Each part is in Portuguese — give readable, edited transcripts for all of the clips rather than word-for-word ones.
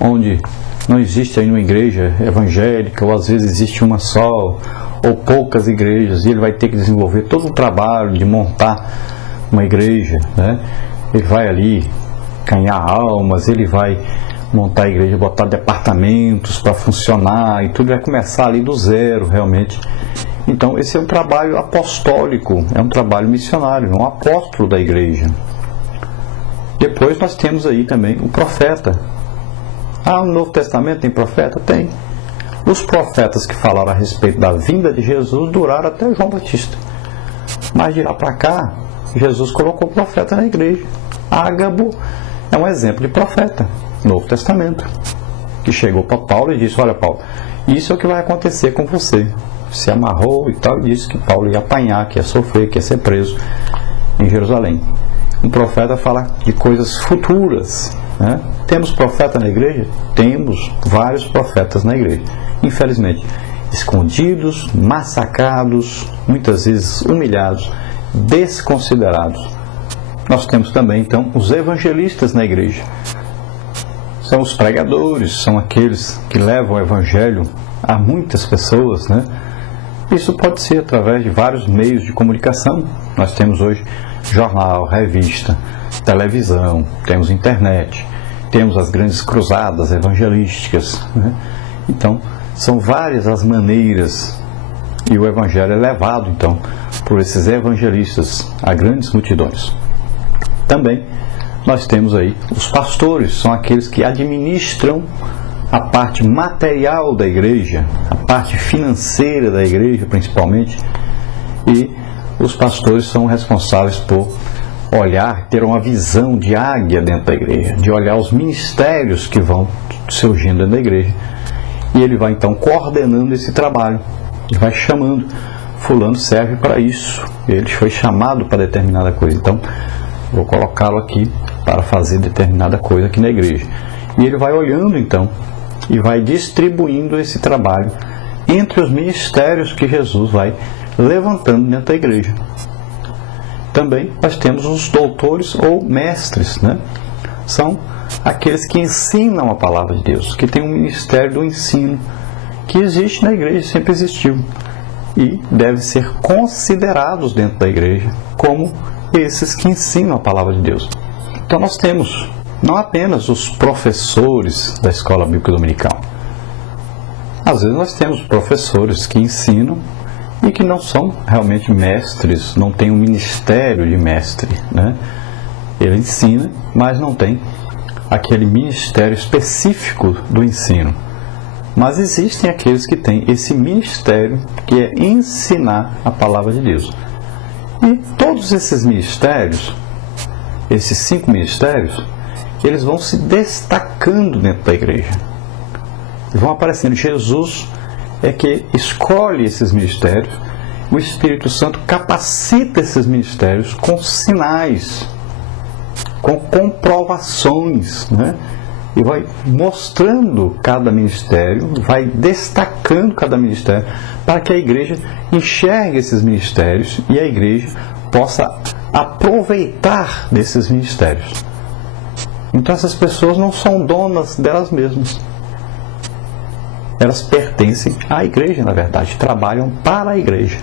onde não existe aí uma igreja evangélica, ou às vezes existe uma só, ou poucas igrejas, e ele vai ter que desenvolver todo o trabalho de montar uma igreja, né? Ele vai ali ganhar almas, ele vai montar a igreja, botar departamentos para funcionar, e tudo vai começar ali do zero, realmente. Então esse é um trabalho apostólico, é um trabalho missionário, um apóstolo da igreja. Depois nós temos aí também o profeta. No Novo Testamento tem profeta? Tem. Os profetas que falaram a respeito da vinda de Jesus duraram até João Batista. Mas de lá para cá, Jesus colocou profeta na igreja. Ágabo é um exemplo de profeta, Novo Testamento, que chegou para Paulo e disse: olha, Paulo, isso é o que vai acontecer com você. Se amarrou e tal, e disse que Paulo ia apanhar, que ia sofrer, que ia ser preso em Jerusalém. Um profeta fala de coisas futuras, né? Temos profeta na igreja? Temos vários profetas na igreja. Infelizmente, escondidos, massacrados, muitas vezes humilhados, desconsiderados. Nós temos também, então, os evangelistas na igreja. São os pregadores, são aqueles que levam o evangelho a muitas pessoas, né? Isso pode ser através de vários meios de comunicação. Nós temos hoje jornal, revista, televisão, temos internet, temos as grandes cruzadas evangelísticas, né? Então, são várias as maneiras, e o evangelho é levado, então, por esses evangelistas a grandes multidões. Também nós temos aí os pastores, são aqueles que administram a parte material da igreja, a parte financeira da igreja principalmente, e os pastores são responsáveis por olhar, ter uma visão de águia dentro da igreja, de olhar os ministérios que vão surgindo dentro da igreja, e ele vai então coordenando esse trabalho, ele vai chamando, fulano serve para isso, ele foi chamado para determinada coisa, então vou colocá-lo aqui para fazer determinada coisa aqui na igreja. E ele vai olhando então e vai distribuindo esse trabalho entre os ministérios que Jesus vai levantando dentro da igreja. Também nós temos os doutores ou mestres, né? São aqueles que ensinam a palavra de Deus, que tem um ministério do ensino que existe na igreja, sempre existiu, e deve ser considerados dentro da igreja como esses que ensinam a palavra de Deus. Então nós temos não apenas os professores da escola bíblica dominical. Às vezes nós temos professores que ensinam e que não são realmente mestres, não tem um ministério de mestre, né? Ele ensina, mas não tem aquele ministério específico do ensino. Mas existem aqueles que têm esse ministério, que é ensinar a palavra de Deus. E todos esses ministérios, esses 5 ministérios, eles vão se destacando dentro da igreja. Vão aparecendo. Jesus é que escolhe esses ministérios, o Espírito Santo capacita esses ministérios com sinais, com comprovações, né? E vai mostrando cada ministério, vai destacando cada ministério, para que a igreja enxergue esses ministérios e a igreja possa aproveitar desses ministérios. Então essas pessoas não são donas delas mesmas. Elas pertencem à igreja, na verdade, trabalham para a igreja.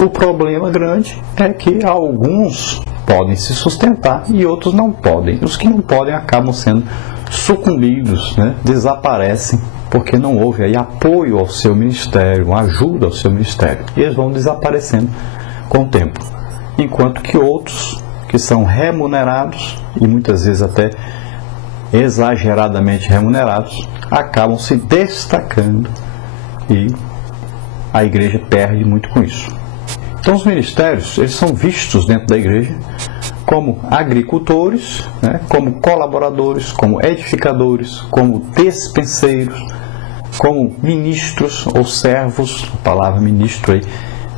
O problema grande é que alguns podem se sustentar e outros não podem. Os que não podem acabam sendo sucumbidos, né? Desaparecem, porque não houve aí apoio ao seu ministério, ajuda ao seu ministério. E eles vão desaparecendo com o tempo. Enquanto que outros, que são remunerados, e muitas vezes até exageradamente remunerados, acabam se destacando e a igreja perde muito com isso. Então os ministérios, eles são vistos dentro da igreja como agricultores, né, como colaboradores, como edificadores, como despenseiros, como ministros ou servos. A palavra ministro aí,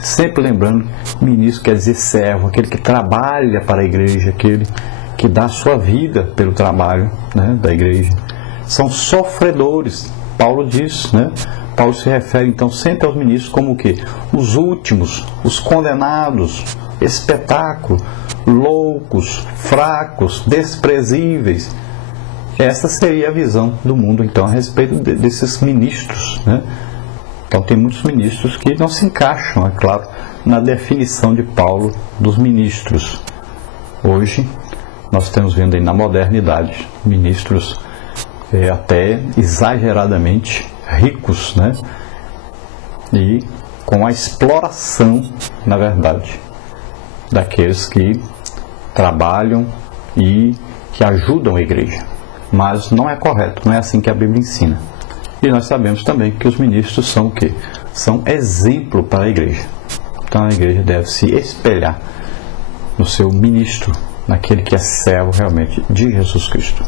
sempre lembrando, ministro quer dizer servo, aquele que trabalha para a igreja, aquele que dá sua vida pelo trabalho, né, da igreja. São sofredores, Paulo diz, né? Paulo se refere então sempre aos ministros como o quê? Os últimos, os condenados, espetáculo, loucos, fracos, desprezíveis. essa seria a visão do mundo, então, a respeito desses ministros, né? Então, tem muitos ministros que não se encaixam, é claro, na definição de Paulo dos ministros. Hoje, nós estamos vendo aí na modernidade ministros até exageradamente ricos, né? E com a exploração, na verdade, daqueles que trabalham e que ajudam a igreja. Mas não é correto, não é assim que a Bíblia ensina. E nós sabemos também que os ministros são o quê? São exemplo para a igreja. Então a igreja deve se espelhar no seu ministro, naquele que é servo realmente de Jesus Cristo.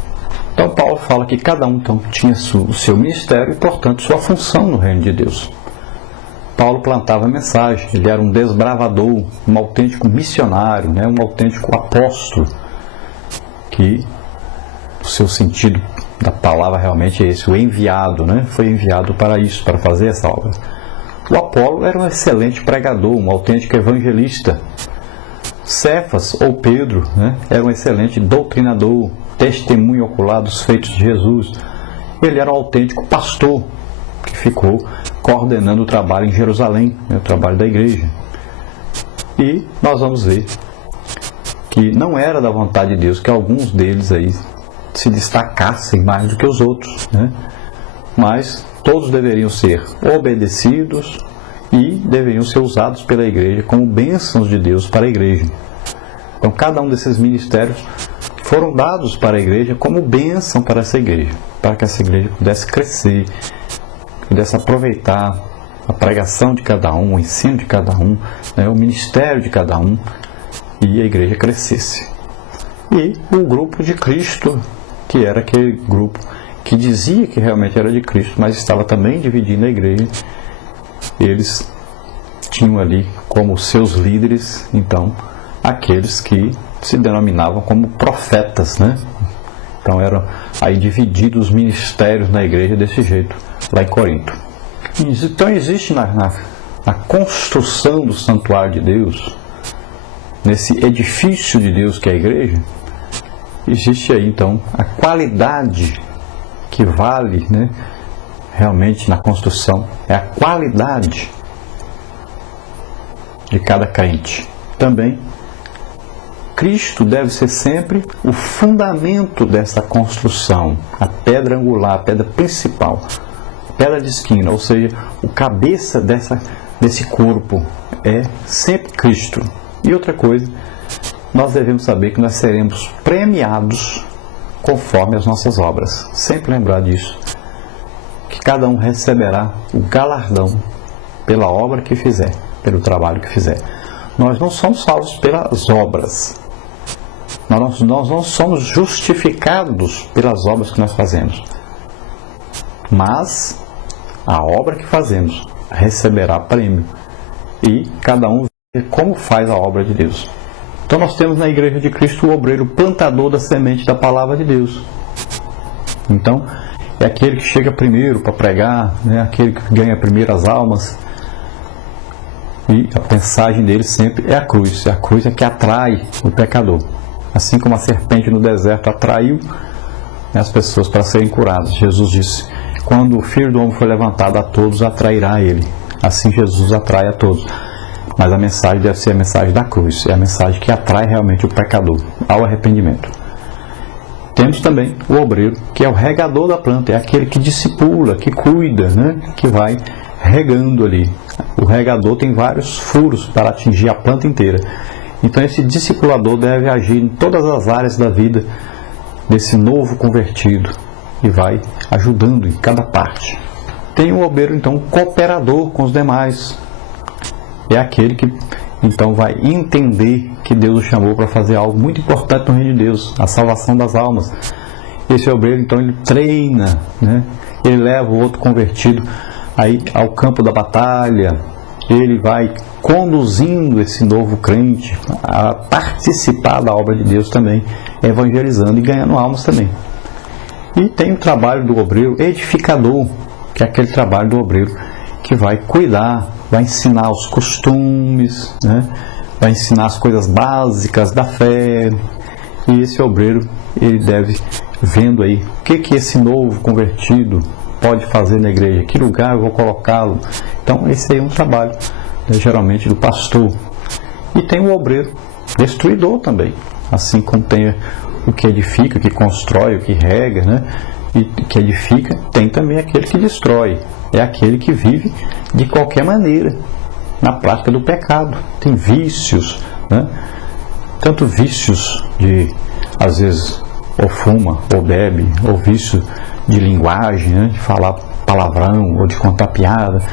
Então Paulo fala que cada um então, tinha o seu ministério e, portanto, sua função no reino de Deus. Paulo plantava a mensagem, ele era um desbravador, um autêntico missionário, né? Um autêntico apóstolo, que o seu sentido da palavra realmente é esse, o enviado, né? Foi enviado para isso, para fazer essa obra. O Apolo era um excelente pregador, um autêntico evangelista. Cefas, ou Pedro, né? Era um excelente doutrinador, testemunho ocular dos feitos de Jesus. Ele era um autêntico pastor, que ficou coordenando o trabalho em Jerusalém, né? O trabalho da igreja. E nós vamos ver que não era da vontade de Deus que alguns deles aí se destacassem mais do que os outros, né? Mas todos deveriam ser obedecidos e deveriam ser usados pela igreja como bênçãos de Deus para a igreja. Então cada um desses ministérios foram dados para a igreja como bênção para essa igreja, para que essa igreja pudesse crescer, pudesse aproveitar a pregação de cada um, o ensino de cada um, né, o ministério de cada um, e a igreja crescesse. E o grupo de Cristo, que era aquele grupo que dizia que realmente era de Cristo, mas estava também dividindo a igreja, eles tinham ali como seus líderes, então, aqueles que se denominavam como profetas, né? Então eram aí divididos os ministérios na igreja desse jeito, lá em Corinto. Então existe na construção do santuário de Deus, nesse edifício de Deus que é a igreja, existe aí então a qualidade que vale, né, realmente na construção, é a qualidade de cada crente. Também Cristo deve ser sempre o fundamento dessa construção, a pedra angular, a pedra principal, a pedra de esquina, ou seja, o cabeça desse corpo é sempre Cristo. E outra coisa, nós devemos saber que nós seremos premiados conforme as nossas obras. Sempre lembrar disso, que cada um receberá o galardão pela obra que fizer, pelo trabalho que fizer. Nós não somos salvos pelas obras. Nós não somos justificados pelas obras que nós fazemos. Mas a obra que fazemos receberá prêmio. E cada um vê como faz a obra de Deus. Então nós temos na Igreja de Cristo o obreiro plantador da semente da palavra de Deus. Então, é aquele que chega primeiro para pregar, né? Aquele que ganha primeiro as almas. E a mensagem dele sempre é a cruz. A cruz é que atrai o pecador. Assim como a serpente no deserto atraiu, né, as pessoas para serem curadas. Jesus disse, quando o Filho do Homem for levantado, a todos atrairá ele. Assim Jesus atrai a todos. Mas a mensagem deve ser a mensagem da cruz. É a mensagem que atrai realmente o pecador ao arrependimento. Temos também o obreiro, que é o regador da planta. É aquele que discipula, que cuida, né, que vai regando ali. O regador tem vários furos para atingir a planta inteira. Então esse discipulador deve agir em todas as áreas da vida desse novo convertido e vai ajudando em cada parte. Tem o obreiro então cooperador com os demais. É aquele que então vai entender que Deus o chamou para fazer algo muito importante no reino de Deus, a salvação das almas. Esse obreiro então ele treina, né? Ele leva o outro convertido aí ao campo da batalha. Ele vai conduzindo esse novo crente a participar da obra de Deus também, evangelizando e ganhando almas também. E tem o trabalho do obreiro edificador, que é aquele trabalho do obreiro que vai cuidar, vai ensinar os costumes, né? Vai ensinar as coisas básicas da fé. E esse obreiro, ele deve vendo aí o que esse novo convertido pode fazer na igreja, que lugar eu vou colocá-lo. Então esse aí é um trabalho, né, geralmente do pastor. E tem o obreiro destruidor também, assim como tem o que edifica, o que constrói, o que rega, né, e que edifica, tem também aquele que destrói, é aquele que vive de qualquer maneira na prática do pecado, tem vícios, né, tanto vícios de, às vezes, ou fuma, ou bebe, ou vício de linguagem, né, de falar palavrão, ou de contar piada.